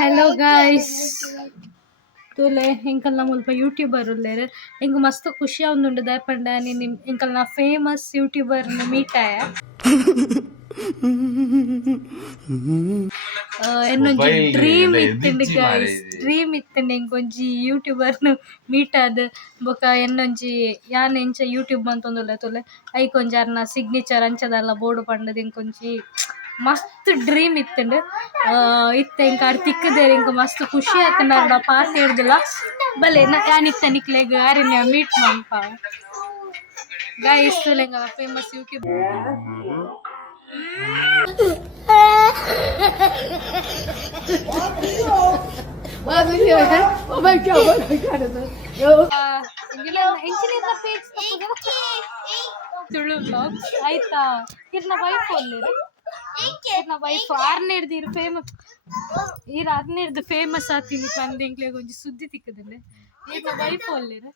hello guys ತೂಲೆ ಇಂಕಲ್ನ ಮುಲ್ಪ YouTuber ಉಲ್ಲೇರ್ ink ಮಸ್ತ್ ಖುಷಿ ಆವೊಂದುಂಡು ದಾಯೆಪಂಡ ಇಂಕಲ್ನ ಫೇಮಸ್ ಯೂಟ್ಯೂಬರ್ನ ಮೀಟ್ ಆಯ ಎನ್ನೊಂಜಿ ಡ್ರೀಮ್ ಇತ್ತುಂಡು ಗಾಯ್ಸ್ ಡ್ರೀಮ್ ಇತ್ತುಂಡು ಎಂಕೊಂಜಿ ಯೂಟ್ಯೂಬರ್ನ ಮೀಟ್ ಆದ್ ಬೊಕ ಎನ್ನೊಂಜಿ ಯಾನ್ ಎಂಚ ಯೂಟ್ಯೂಬ್ ಮಂತೊಂದುಲ್ಲೆ ತೂಲೆ ಐಕೊಂಜಿ ಅರ್ನ ಸಿಗ್ನೇಚರ್ ಅಂಚದಲ್ಲ ಬೋರ್ಡ್ ಪಂಡದ್ ಎಂಕೊಂಜಿ ಮಸ್ತ್ ಡ್ರೀಮ್ ಇತ್ತುಂಡು ಇತ್ತೆ ಇಂಕ ಆಡ್ ತಿಕ್ಕದೇರ್ ಇಂಕ ಮಸ್ತ್ ಖುಷಿ ಆತುಂಡು ಆರ್ನ ಪಾತೆ ಹಿಡ್ದುಲ ಬಲೆ ಯಾನ್ ಇತ್ತ ನಿಕ್ಲೆಗ್ ಅರೆನ್ಯ ಮೀಟ್ ಮನ್ಪ ಗಾಯ್ಸ್ ತೂಲೆ ಎಂಕ ಫೇಮಸ್ ಯೂಟ್ಯೂಬ್ ತುಳು ಬ್ಲಾಗ್ಸ್ ಆಯ್ತಾ ಇರ್ನ ವೈಫ್ ಒಲ್ಲೆರ್ ಇರ್ನ ವೈಫ್ ಆರ್ನೇರ್ದು ಇರ್ ಫೇಮಸ್ ಇರ್ ಆರ್ನೇರ್ದು ಫೇಮಸ್ ಆತಿನಿ ಪಂದ್ ಎಂಕ್ಲೆಗ್ ಒಂಜಿ ಸುದ್ದಿ ತಿಕ್ಕುದುಂಡೆ ಇರ್ನ ವೈಫ್ ಒಲ್ಲೆರ್